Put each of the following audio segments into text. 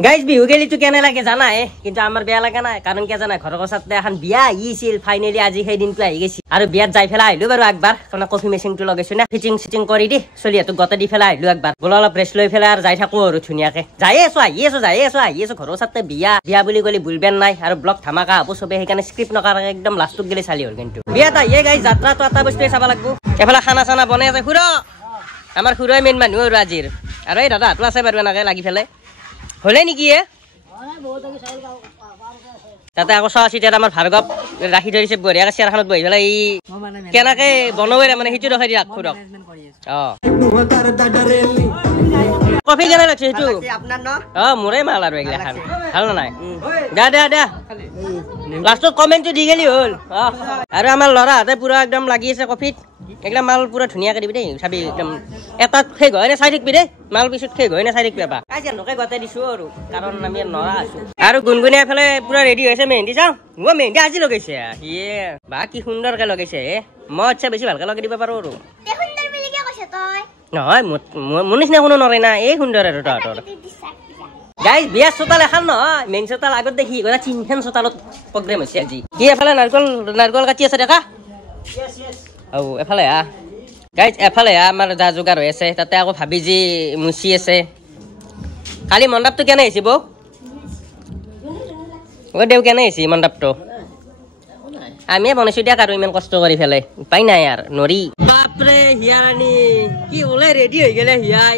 Guys Bihu গেলিটো কেনে লাগে জানাই কিন্তু আমাৰ বেয়া লাগা নাই কাৰণ কি জানা ঘৰৰ ওচৰতে এখন বিয়া আহিছিল ফাইনেলি আজি সেই দিনটো আহি গৈছে আৰু বিয়াত যাই ফেলা আহিলো বাৰু একবাৰ কাৰণ কফি মেচিনটো লগাইছো না ফিটিং কৰি দি চলিয়াটো গতে দি ফেলা আহিলো একবাৰ বল অলপ ৰেষ্ট লৈ ফেলা আৰু যাই থাকো আৰু ধুনীয়াকে যাই আছো ঘৰৰ ওচৰতে বিয়া বুলি গলি বুলবেন নাই আৰু ব্লগ ধামাকা হ'ব চবে সেইকাৰণে স্ক্ৰিপ্ট নকৰাকে একদম লাষ্টত গেলি চালি হ'ল কিন্তু বিয়াত আহিয়ে গাইজ যাত্ৰাটো এটা বস্তুৱে চাব লাগিব এফালে খানা চানা বনাই আছে খুড়ো আমাৰ খুড়াই মেইন মানুহ আৰু আজিৰ আৰু এই দাদাটো আছে বাৰু এনেকে লাগি ফেলে হলে নেকি তাতে আকৌ চাহ চিটিয়াত আমাৰ ভাৰ্গৱ ৰাখি ধৰিছে বঢ়িয়াকে চেয়াৰখনত বহি পেলাই কেনেকে বনাবই মানে সেইটো ৰখাই দি ৰাখো ৰখ কফি কেনে লাগছে সেইটো মোৰে মাল আৰু এইগিলা খান ভাল নাই দে লাষ্টত কমেণ্টটো দি গেলি হ'ল আৰু আমাৰ ল'ৰাহঁতে পুৰা একদম লাগি আছে কফিত একদম মাল পুৰা ধুনীয়াকে দিবি দেই চাবি একদম এটাত শেষ হয় নে চাই থাকিবি দেই মাল পিছত শেষ হয় নে চাই থাকিবি এবাৰ কাজিয়ানকে গতাই দিছো আৰু কাৰণ আমি নৰা আছো আৰু গুণগুণে এফালে পুৰা ৰেডি হৈছে মেহেন্দি চাওঁ মেহেন্দি আজি লগাইছে সিয়ে বা কি সুন্দৰকে লগাইছে মই আচ্ছা বেছি ভালকে লগাই দিব পাৰো আৰু নহয় মোৰ নিচিনা কোনো নৰে না এই সুন্দৰ আৰু তহঁতৰ গাইজ বিয়াৰ চোতাল এখন নহয় মেইন চোতাল আগত দেখি তিনখন চোতালত প্ৰগ্ৰেম হৈছে আজি কি এফালে নাৰিকল কাটি আছে দেখা এফালে গাইজ এফালে আমাৰ যা যোগাৰ হৈ আছে তাতে আকৌ ভাবি যি মুচি আছে কালি মণ্ডপটো কেনে হৈছে বৌ দেউ কেনে হৈছে মণ্ডপটো আমিয়ে বনাইছো দিয়ক আৰু ইমান কষ্ট কৰি ফেলে উপায় নাই আৰু নৰি বাপৰে হিয়াৰাণী কি ওলাই ৰেডি হৈ গেলে হিয়াই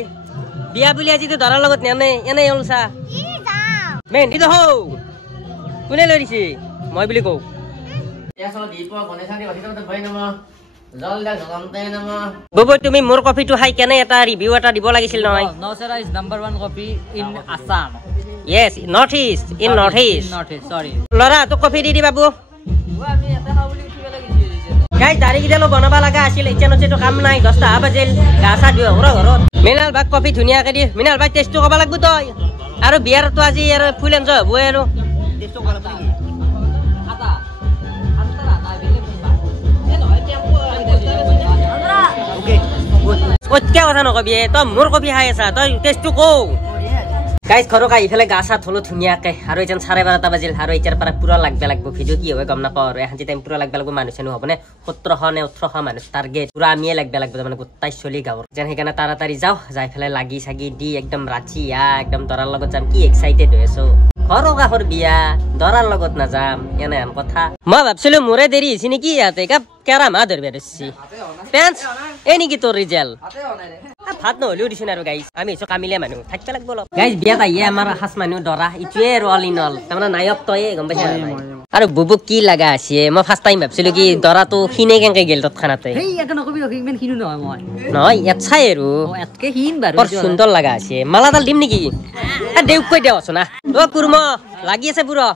বিয়া বুলি আজিতো দৰাৰ লগত এনে ওলছা মেহেন্দিটো হৌ কোনে লৈ দিছে মই বুলি কওঁ বুবু তুমি মোৰ কফিটো খাই কেনে এটা ৰিভিউ এটা দিব লাগিছিল নহয় Navsera is number 1 coffee in Assam. Yes, North East. Sorry. লৰা তো কফি দি বাবু গাইজ দাড়ি কেইডালো বনাব লগা আছিল এতিয়া নচেতো কাম নাই 10টা বাজিল গা চা ধুই ঘৰত মিনাল বাক কফি ধুনীয়াকে দি মিনাল বাক টেষ্টটো ক'ব লাগিব তই আৰু বিয়াৰতো আজি আৰু ফুল এনজয় হ'ব আৰু কতকে কথা নকবি তই মোৰ কফি খাই আছা তই টেষ্টটো কও গাইজ ঘৰক আহি ফেলে গা চা ধুলো ধুনীয়াকে আৰু এতিয়া 12:30 বাজিল আৰু এতিয়াৰ পৰা পুৰা লাগব ভিডিঅ' কি হয় গম নাপাওঁ আৰু এখন টাইম পুৰা লাগব মানুহ চানুহ হ'ব নে 1700 নে 1800 মানুহ টাৰ্গেট পুৰা আমিয়ে লাগব মানে গোটাই চলি গাঁৱৰ যেন সেইকাৰণে তাড়াতাড়ি যাই ফেলে লাগি চাগি দি একদম ৰাতি একদম দৰাৰ লগত যাম কি এক্সাইটেড হৈ আছো ঘৰৰ কাষৰ বিয়া দৰাৰ লগত নাযাম এনেহেন কথা মই ভাবছিলো মোৰে দেৰি হৈছে নেকি ইয়াতে কেৰা মাহ ধৰিব ধৰিছি পেঞ্চ এই নেকি তোৰ ৰিজাল্ট ভাত নহলেও দিছো আৰু গাইজ আমি হৈছো কামিলে মানুহ থাকিব লাগিব অলপ গাইজ বিয়াত আহিয়ে আমাৰ সাজ মানুহ দৰা ইটোৱে আৰু অল ইন অল তাৰমানে নায়ক তয়ে গম পাইছা আৰু বুবুক কি লগা আছে মই ফাৰ্ষ্ট টাইম ভাবছিলো কি দৰাটো খিনে কেনেকে গেল তৎক্ষণাতে নহয় ইয়াত চাই আৰু বৰ সুন্দৰ লগা আছে মালাডাল দিম নেকি দেউক কৈ দেও আছো না অ কুৰ্ম লাগি আছে পুৰা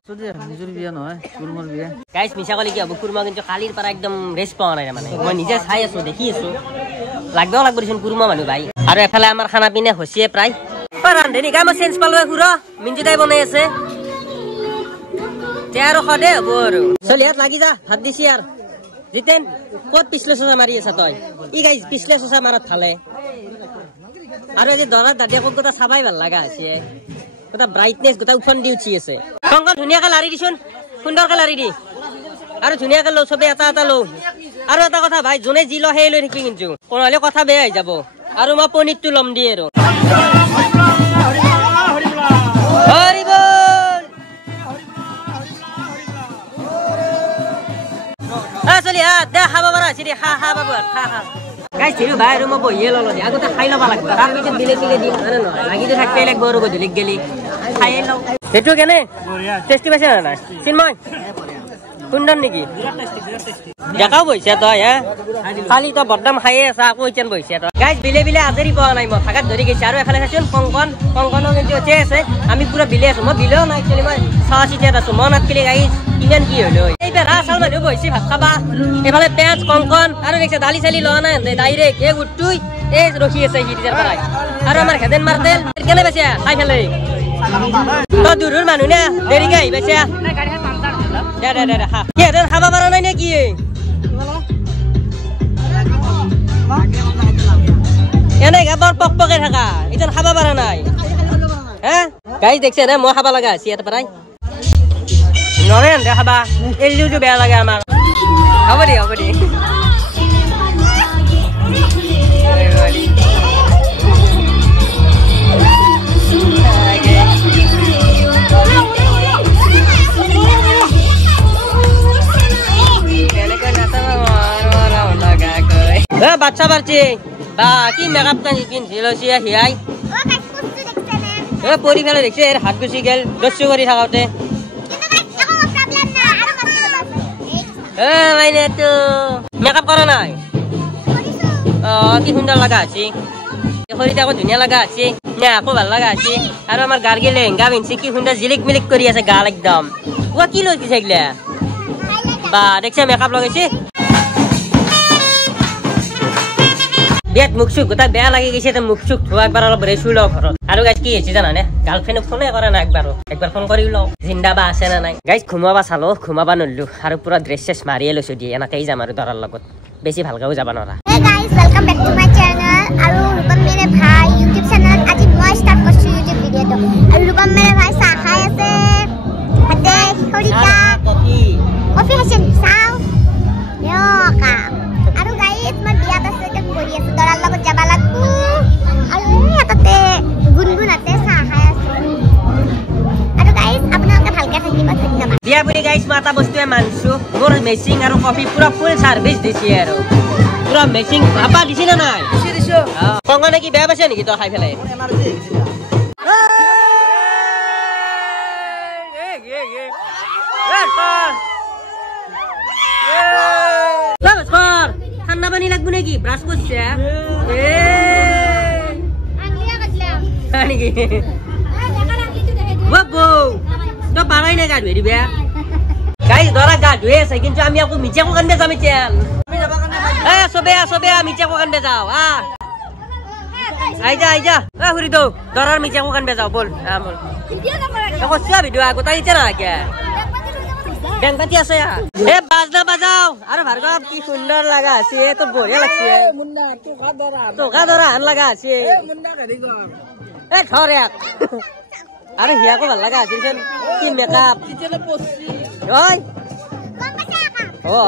গাইজ মিছা কলে কি হ'ব কুৰ্ম কিন্তু কালিৰ পৰা একদম ৰেষ্ট পোৱা নাই মানে মই নিজে চাই আছো দেখি আছো লাগব দেচোন কুৰ্মা মানুহ ভাই আৰু এফালে আমাৰ খানা পিনে হৈছে প্ৰায় ৰান্ধনি কাম চেঞ্জ পালো খুড় মিঞ্জু দাই বনাই আছে আৰু সদে হ'ব আৰু চলি হাত লাগি যা ভাত দিছি আৰু জিতেন ক'ত পিছলে চোচা মাৰি আছা তই ই গাইজ পিছলে চোচা মাৰাত ভালে আৰু আজি দৰাৰ দাদিয়েকক গোটা চাবাই ভাল লগা আছে গোটা ব্ৰাইটনেছ গোটা উফন দি উঠি আছে কংকন ধুনীয়াকে লাৰি দিচোন সুন্দৰকে লাৰি দি আৰু ধুনীয়াকে লওঁ চবে এটা লওঁ আৰু এটা কথা ভাই যোনে যি লয় সেই লৈ থাকি কিন্তু নহ'লে কথা বেয়া হৈ যাব আৰু মই পনীৰটো ল'ম দিয়ে আৰু চলি দে খাব পাৰা আছে দে খা বাবু খা গাইজ চিৰু ভাই আৰু মই বহিয়ে ল'লো দে আগতে খাই ল'ব লাগিব তাৰ পিছত দিলে দিম মানে নহয় লাগিটো থাকিলে লাগিব আৰু গধূলিক গেলি খাই লওঁ সেইটো কেনে টেষ্টি পাইছে নে নাই চিন্ময় সুন্দৰ নেকি দেখাও বহিছে তই কালি তই বদনাম খায়ে আছা আকৌ এতিয়া বহিছে তই গাইজ বিলে আজৰি পোৱা নাই মই ভাগাত ধৰি গৈছে আৰু এফালে চাইছোন কংকনো কিন্তু উঠি আছে আমি পুৰা বিলে আছো মই বিলেও নাই একচুৱেলি মই চাহ চিটিয়াত আছো মই নাতকিলি গাইজ ইমান কি হলো এইবাৰ চাউল মানুহ বহিছে ভাত খাবা এইফালে পেঁয়াজ কংকন আৰু দেখিছে দালি চালি লোৱা নাই ডাইৰেক্ট এই গুটুই এই ৰখি আছে সি তেতিয়াৰ পৰাই আৰু আমাৰ হেদেন মাৰ্টেল কেনে পাইছে খাই ফেলে তই দূৰৰ মানুহ নে দেৰিকে আহি পাইছে দে খা কি হেদেন খাব পৰা নাই নে কি এনে বৰ পকপকে থাকা এতিয়া খাব পৰা নাই হ্যাঁ গাইজ দেখছে না মই খাবা লগা আছি ইয়াৰ পৰাই নৰে দেখাবা এলিউটো বেয়া লাগে আমাক হ'ব দি বাচ্চা পারছি বা কি মেকআপ পিনছিল হিয়াই পরি ফেলে দেখছে এর হাত গুছি গেল দস্যু করে থাকাতে মাইনে তো মেকআপ করা নাই কি সুন্দর লাগা আছে শরীরটা আকৌ ধুনীয়া লাগা আছে না আকৌ ভাল লাগা আছে আৰু আমাৰ গাৰ গেলে লেহেংগা পিন্ধছি কি সুন্দৰ জিলিক মিলিক কৰি আছে গাল একদম কি লৈ দিছে এগলা বা দেখছে মেকআপ লগাইছে বিয়াত মুখ চুখ গোটা বেয়া লাগি গৈছে মুখ চুখ ধোৱা একবাৰ অলপ ৰেচু লওঁ ঘৰত আৰু গাইজ কি হৈছে জানানে গাৰ্লফ্ৰেণ্ডক ফোনে কৰা নাই একবাৰ ফোন কৰি লওঁ জিন্দা বা আছে না নাই গাইজ ঘুমাবা চালো ঘুমাবা নল্লো আৰু পুৰা ড্ৰেছ চেছ মাৰিয়ে লৈছো দিয়ে এনেকেই যাম আৰু দৰাৰ লগত বেছি ভালকেও যাব নোৱাৰা দিয়া বুলি গাইছ মই এটা বস্তুৱে মানিছো মোৰ মেচিং আৰু কফি পুৰা ফুল সাৰ্ভিস দিছি আৰু পুৰা মেচিং ভাপা দিছি না নাই দিছো কংগনে কি বেয়া পাইছে নেকি তো খাই ফেলাই ঠান্ডা পানী লাগবো নেকি ব্রাশ করছে তো পারাই না গা ধুয়ে দিবে গাইজ ধরা গা ধুয়ে আছে কিন্তু আমি আকৌ মিচাকো কান্দে যাম এতিয়া সবে মিচাকো কান্দে যাও আইজা হুরি দো ধরার মিচাকো কান্দে যাও বল দেখো সিয়া ভিডিও আগতে আহিছে না কে ব্যাংক পাতি আছে বাজনা বাজাও আৰু ভাৰ্গৱ কি সুন্দৰ লাগা আছে তো বঢ়িয়া লাগছে তোকা ধৰা আন লাগা আছে ধৰে আরে হিয়াকো ভাল লাগা আছিল কি মেকআপ ওই ও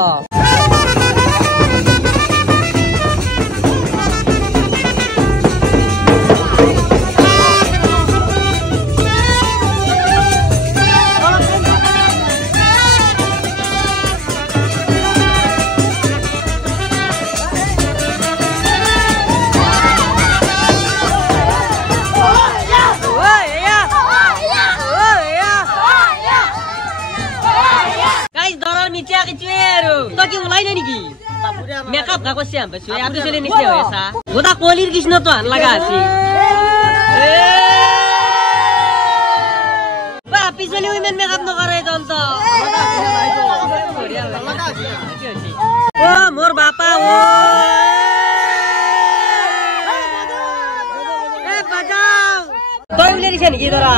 মেকআপ গা করছে আমি আপনি চলে নিচে হয়েছা গোটা কলির কৃষ্ণ তো আন লাগা আছে পিছলে ইমান মেকআপ নকৰে জন্ত ও মোৰ বাপা ও বাজাও তই উলে দিছে নেকি ধৰা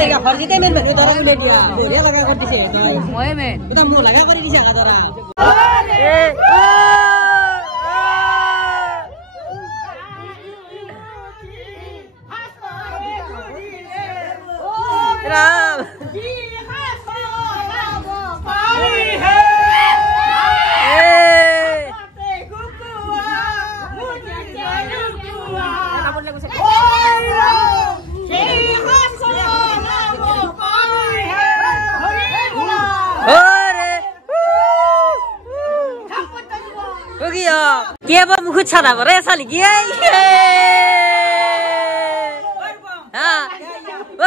দেখা ফৰজিতে মেন মানুহ ধৰা উলে দিয়া বঢ়িয়া লাগা কৰি দিছে তই মই মেন এটা মো লাগা কৰি দিছে ধৰা राम मुख छाड़ा रे साली की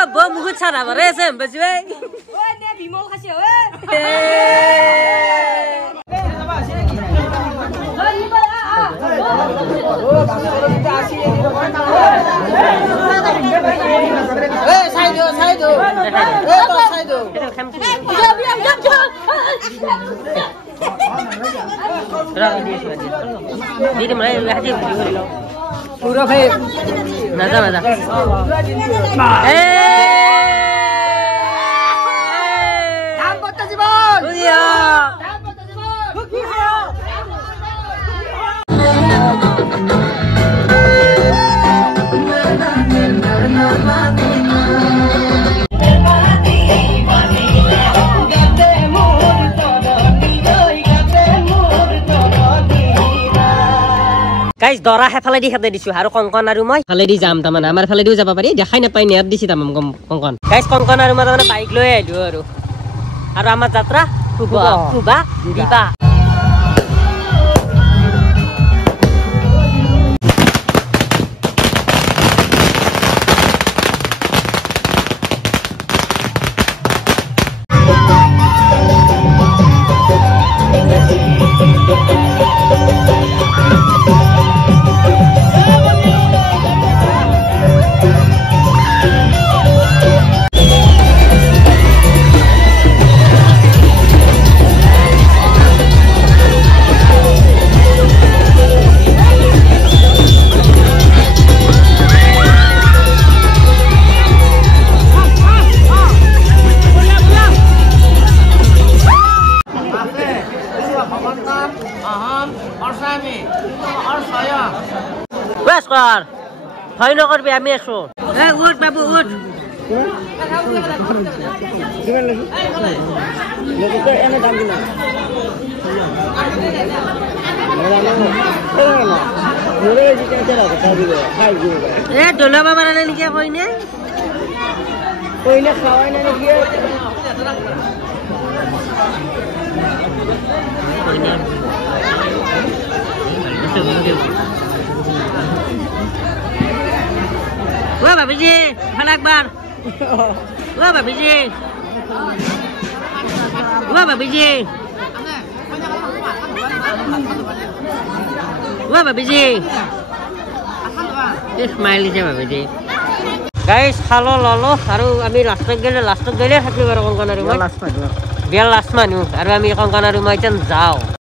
बो मुख छाड़ा रे से बजवे ओए ने बिमल खासे ओए साइडो Jadi mulai haji pura भाई नजा दाम কত জীবন বুঝিয়া দাম কত জীবন কি হয় দৰা হেফালেদি খেদাই দিছো আৰু কংকন আৰু মই ফালেদি যাম তাৰমানে আমাৰ ফালেদিও যাব পাৰি দেখাই নাপাই নেট দিছি তামাম কংকন গাইজ কংকন আৰু মই তাৰমানে বাইক লৈ আহিলো আৰু আমাৰ যাত্ৰা শুভ দিবা Oscar, হয় নকৰবি আমি আছো উঠ বাবু উঠ দলাব পাৰা নাই নেকি কইনে খাৱাই নাই নেকি Wah, Babiji, Allahu Akbar. Wah, Babiji. Wah, Babiji. Wah, Babiji. Smile aja, Babiji. Guys, halo lolo, aru ami last gele hakli baru kongkon rumah. Biar last manu, aru ami kongkon rumah jan jauh.